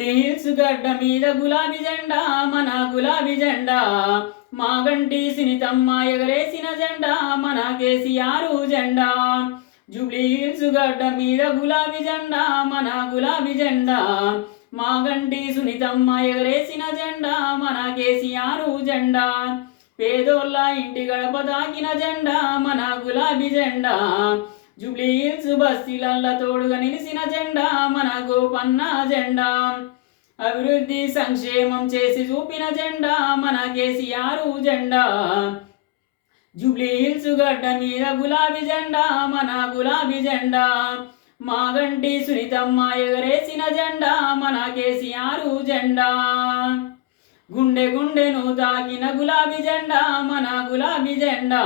Hills గడ్డ మీద గులాబీ జెండా మన గులాబీ జెండా మాగంటి సునీతమ్మ ఎగరేసిన జెండా మన కేసీఆర్ జెండా. జూబ్లీ హిల్స్ గడ్డ మీద గులాబీ జెండా మన గులాబీ జెండా మాగంటి సునీతమ్మ ఎగరేసిన జెండా మన కేసీఆర్ జెండా. పేదోళ్ళ ఇంటి గడప తాకిన జెండా మన గులాబీ జెండా. జూబ్లీ హిల్స్ బస్తీలల్ల తోడుగా నిలిసిన జెండా మన గోపన్న జెండా. అభివృద్ధి సంక్షేమం చేసి చూపిన జెండా మన కేసీఆర్ జెండా. జూబ్లీ హిల్స్ గడ్డ మీద గులాబీ జెండా మన గులాబీ జెండా మాగంటి సునీతమ్మ ఎగరేసిన జెండా మన కేసీఆర్ జెండా. గుండె గుండెను తాకిన గులాబీ జెండా మన గులాబీ జెండా.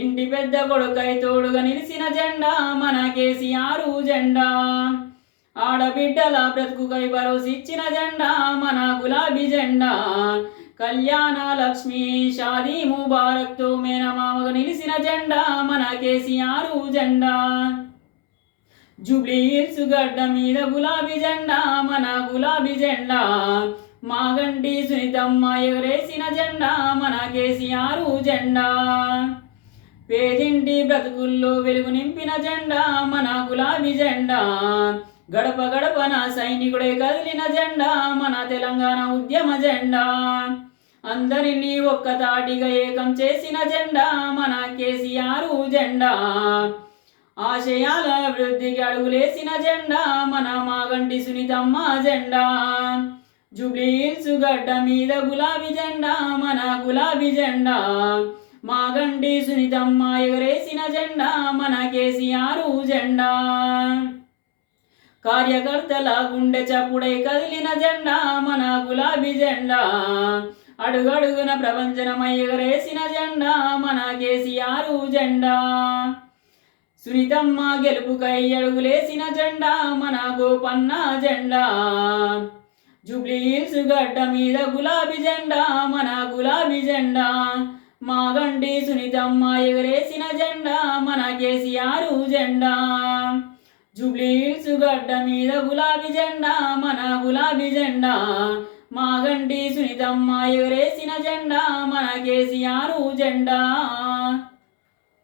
ఇంటి పెద్ద కొడుకై తోడుగా నిలిసిన జెండా మన కేసీఆర్ జెండా. ఆడబిడ్డల బ్రతుకుకై భరోసిచ్చిన జెండా మన గులాబీ జెండా. కళ్యాణ లక్ష్మి షాదీ ముబారక్తో మేనమామగా నిలిసిన జెండా మన కేసీఆర్ జెండా. జూబ్లీ హిల్స్ గడ్డ మీద గులాబీ జెండా మన గులాబీ జెండా మాగంటి సునీతమ్మ ఎగరేసిన జెండా మన కేసీఆర్ జెండా. పేదింటి బ్రతుకుల్లో వెలుగు నింపిన జెండా మన గులాబీ జెండా. గడప గడపన సైనికుడే కదిలిన జెండా మన తెలంగాణ ఉద్యమ జెండా. అందరినీ ఒక్కతాటిగా ఏకం చేసిన జెండా మన కేసీఆర్ జెండా. ఆశయాల అభివృద్ధికి అడుగులేసిన జెండా మన మాగంటి సునీతమ్మ జెండా. జూబ్లీ హిల్స్ గడ్డ మీద గులాబీ జెండా మన గులాబీ జెండా మాగంటి సునీతమ్మ ఎగరేసిన జెండా మన కేసీఆర్ జెండా. కార్యకర్తల గుండె చప్పుడై కదిలిన జెండా మన గులాబీ జెండా. అడుగడుగున ప్రపంచనమై ఎగరేసిన జెండా మన కేసీఆర్ జెండా. సునీతమ్మ గెలుపుకై అడుగులేసిన జెండా మన గోపన్న జెండా. జూబ్లీ హిల్స్ గడ్డ మీద గులాబీ జెండా మన గులాబీ జెండా మాగంటి సునీతమ్మ ఎగరేసిన జెండా మన కేసీఆర్ జెండా. జూబ్లీ హిల్స్ గడ్డ మీద గులాబీ జెండా మన గులాబీ జెండా మాగంటి సునీతమ్మ ఎగరేసిన జెండా మన కేసీఆర్ జెండా.